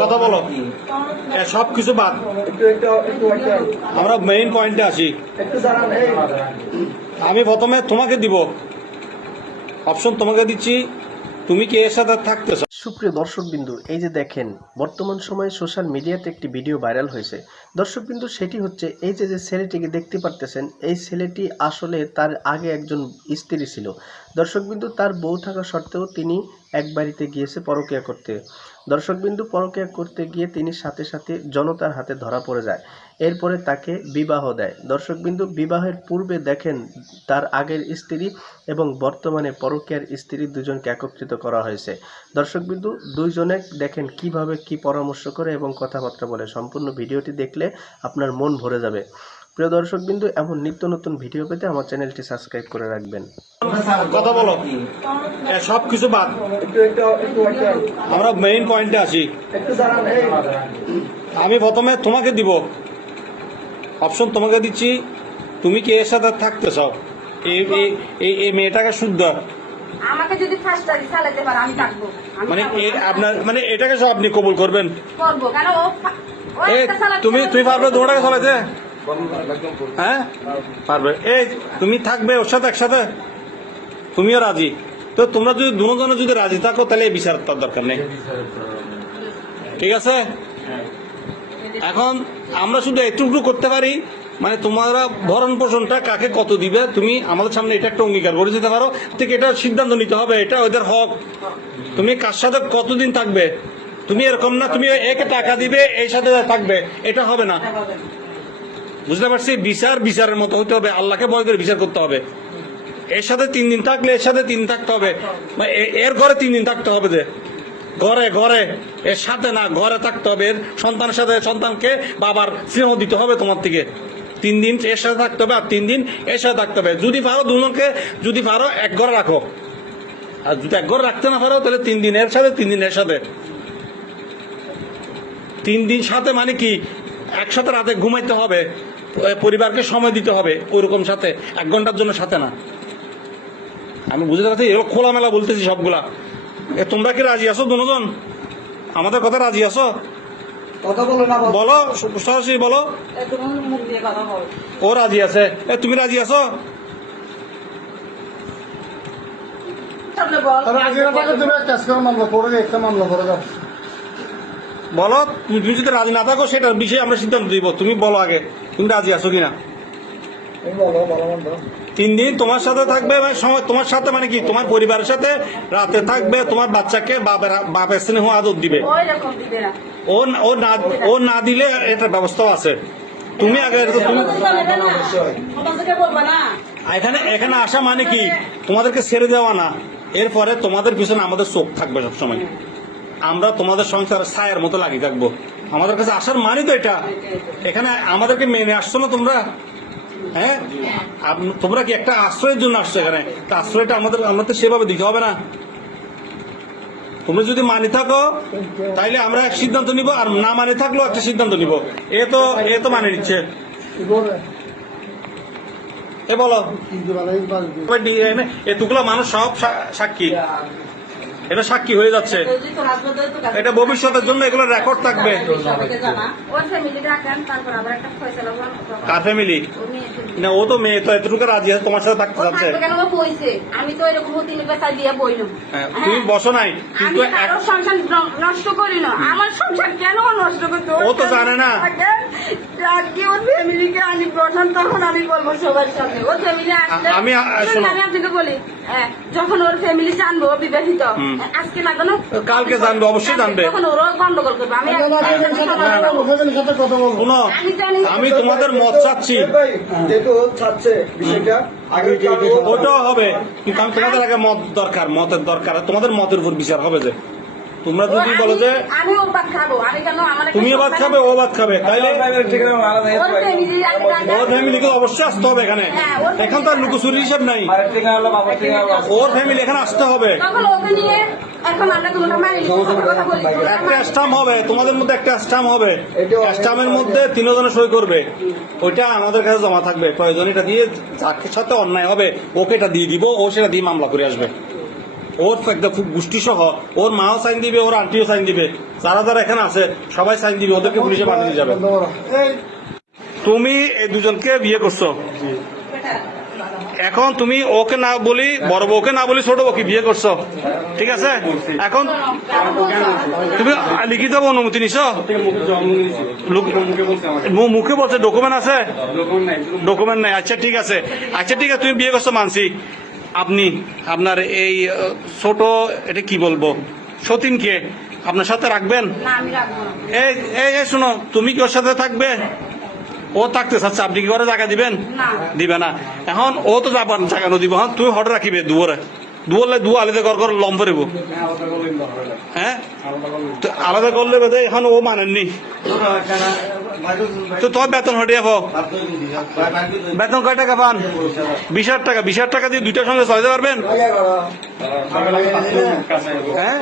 কথা বলো, সবকিছু বাদ, আমরা মেইন পয়েন্টে আসি। আমি প্রথমে তোমাকে দিব অপশন, তোমাকে দিচ্ছি, তুমি কি এর সাথে থাকতে চাও? সুপ্রিয় দর্শকবিন্দু, এই যে দেখেন বর্তমান সময়ে সোশ্যাল মিডিয়াতে একটি ভিডিও ভাইরাল হয়েছে। দর্শকবিন্দু, সেটি হচ্ছে এই যে ছেলেটিকে দেখতে পারতেছেন, এই ছেলেটি আসলে তার আগে একজন স্ত্রী ছিল। দর্শকবিন্দু, তার বউ থাকা সত্ত্বেও তিনি এক বাড়িতে গিয়েছে পরকীয়া করতে। দর্শকবিন্দু, পরকীয়া করতে গিয়ে তিনি সাথে সাথে জনতার হাতে ধরা পড়ে যায়। এরপরে তাকে বিবাহ দেয়। দর্শকবিন্দু, বিবাহের পূর্বে দেখেন তার আগের স্ত্রী এবং বর্তমানে পরকীয়ার স্ত্রী দুজনকে একত্রিত করা হয়েছে। দর্শকবিন্দু, দুইজনে দেখেন কিভাবে কি পরামর্শ করে এবং কথাবার্তা বলে। সম্পূর্ণ ভিডিওটি দেখলে আপনার মন ভরে যাবে। প্রিয় দর্শকবিন্দু, এমন নিত্য নতুন ভিডিও পেতে আমার চ্যানেলটি সাবস্ক্রাইব করে রাখবেন। কথা বলো, সবকিছু বাদ, আমরা মেইন পয়েন্টে আসি। আমি প্রথমে তোমাকে দিব অপশন, তোমাকে দিচ্ছি, তুমি কি এর সাথে থাকতে চাও? এই মেয়েটাকে শুদ্ধ আমাকে যদি ফার্স্ট টাইম চালাতে পারে আমি থাকবো। মানে আপনার মানে এটাকে সব আপনি কবুল করবেন? করবো, কারণ ও একটা চালাতে তুমি পারবে দুটাকে চালাতে? হ্যাঁ পারবে। এই তুমি থাকবে ওর সাথে একসাথে, তুমিও রাজি? তো তোমরা যদি দুজনে যদি রাজি থাকো তাহলে এই বিচার তার দরকার নেই, ঠিক আছে? এখন আমরা শুধু একটু করতে পারি, মানে তোমরা ভরণ পোষণটা কাকে কত দিবে তুমি আমাদের সামনে এটা একটা অঙ্গীকার করে দিতে পারো, ঠিক এটা সিদ্ধান্ত নিতে হবে, এটা ওদের হক। তুমি কার সাথে কতদিন থাকবে, তুমি এরকম না তুমি একে টাকা দিবে এই সাথে থাকবে, এটা হবে না। বুঝতে পারছি? বিচারের মতো হতে হবে, আল্লাহকে ভয় করে বিচার করতে হবে। এর সাথে 3 দিন থাকলে এর সাথে 3 থাকতে হবে, এর ঘরে 3 দিন থাকতে হবে, যে ঘরে এর সাথে না, ঘরে থাকতে হবে। এর সন্তানের সাথে, সন্তানকে বাবার স্নেহ দিতে হবে তোমার থেকে। 3 দিন এর সাথে থাকতে হবে আর 3 দিন এর সাথে থাকতে হবে। যদি পারো দুজনকে, যদি পারো এক ঘরে রাখো, আর যদি এক ঘরে রাখতে না পারো তাহলে 3 দিন এর সাথে 3 দিন এর সাথে। 3 দিন সাথে মানে কি, একসাথে রাতে ঘুমাইতে হবে, পরিবারকে সময় দিতে হবে, ওইরকম সাথে 1 ঘন্টার জন্য সাথে না। আমি বুঝতে পারছি, এগুলো খোলামেলা বলতেছি সবগুলা। তোমরা কি রাজি আছো দুজন? আমাদের কথা রাজি আছো? বলো, সরাসরি বলো। ও রাজি আছে, তুমি রাজি আছো? বলো, তুমি যদি রাজি না থাকো সেটার বিষয়ে আমরা সিদ্ধান্ত দিব। তুমি বলো আগে, তুমি রাজি আছো কিনা? 3 দিন তোমার সাথে থাকবে, সময় তোমার সাথে মানে কি, তোমার পরিবারের সাথে রাতে থাকবে, তোমার বাচ্চাকে বাপের স্নেহ আদর দিবে। ও না দিলে এটার ব্যবস্থা আছে। তুমি আগে এখানে আসা মানে কি, তোমাদেরকে ছেড়ে দেওয়া না। এরপরে তোমাদের পিছনে আমাদের চোখ থাকবে সবসময়, আমরা তোমাদের সংসার ছায়ার মতো লাগিয়ে থাকবো। আমাদের কাছে আসার মানে তো এটা। এখানে আমাদেরকে মেনে আসছো না তোমরা? হ্যাঁ, তোমরা কি একটা আশ্রয়ের জন্য আসছো এখানে? তা আশ্রয়টা আমাদের সেভাবে দিতে হবে না? তোমরা যদি মানে থাকো তাইলে আমরা এক সিদ্ধান্ত নিব, আর না মানে থাকলেও একটা সিদ্ধান্ত নিব। এ তো মানে নিচ্ছে। এ বলো, এতগুলো মানুষ সব সাক্ষী, এটা সাক্ষী হয়ে যাচ্ছে, এটা ভবিষ্যতের জন্য এগুলো রেকর্ড থাকবে। কার ফ্যামিলি? না, ও তো মেয়ে, তো এতটুকু রাজি আছে তোমার সাথে থাকতে যাচ্ছে। তুমি বসো নাই, কিন্তু নষ্ট করি না, আমার সংসার কেন নষ্ট করতে? ও তো জানে না। ওর ফ্যামিলিকে আমি প্রথম, তখন আমি বলবো সবার সামনে। ওর ফ্যামিলি আমি আপনাকে বলি, যখন ওর ফ্যামিলি জানবো বিবাহিত, আজকে না কেন কালকে জানবে, অবশ্যই জানবে। তখন ওরা গন্ডগোল করবে। শুনো, আমি তোমাদের মত চাচ্ছি, ওটাও হবে, কিন্তু আমি তোমাদের আগে মতের দরকার, তোমাদের মতের উপর বিচার হবে। যে তোমরা যদি বলো যে তুমিও ভাত খাবে, ও ভাত খাবে, তাইলে ওর ফ্যামিলিকে অবশ্যই আসতে হবে এখানে। এখন তো আর লুকোচুরি হিসাব নাই, ওর ফ্যামিলি এখানে আসতে হবে। একটা স্টাম্প হবে, তোমাদের মধ্যে একটা স্টাম্প হবে, স্টাম্পের মধ্যে 3 জনে সই করবে, ওইটা আমাদের কাছে জমা থাকবে। প্রয়োজন এটা দিয়ে যাকে সাথে অন্যায় হবে ওকে এটা দিয়ে দিব, ও সেটা দিয়ে মামলা করে আসবে। ওর একদম খুব গোষ্ঠী সহ, ওর মাও সাইন দিবে, ওর আন্টিও সাইন দিবে, যারা যারা এখানে আছে সবাই সাইন দিবে, ওদেরকে পুলিশে পাঠিয়ে যাবে। তুমি এই দুজনকে বিয়ে করছো, এখন তুমি ওকে না বলি বড় বউকে না বলি ছোট বউকে বিয়ে করছো, ঠিক আছে? এখন তুমি লিখিত অনুমতি নিছো? মুখে বলছে, ডকুমেন্ট আছে? ডকুমেন্ট নাই। আচ্ছা ঠিক আছে, আচ্ছা ঠিক আছে, তুমি বিয়ে করছো মানছি। আপনি আপনার এই ছোট, এটা কি বলবো, সতীনকে আপনার সাথে রাখবেন? না আমি রাখবো না। এই এই এই শোনো, তুমি কি ওর সাথে থাকবে? ও থাকতে চাচ্ছে, আপনি কি করে জায়গা দিবেন? না। দিবে না। এখন ও তো যাবার জায়গা নদীব, হ্যাঁ তুমি হঠাৎ রাখিবে দুয়ারে, দুয়ারলে দু আলিতে ঘর ঘর লম পড়িব, হ্যাঁ তো আলাদা করলে বেদে এখন ও মানেননি, তো তোমার বেতন হটিয়ে পাও, বেতন কয় টাকা পান? 20,000 টাকা। 20,000 টাকা দিয়ে দুইটার সঙ্গে চলাতে পারবেন? হ্যাঁ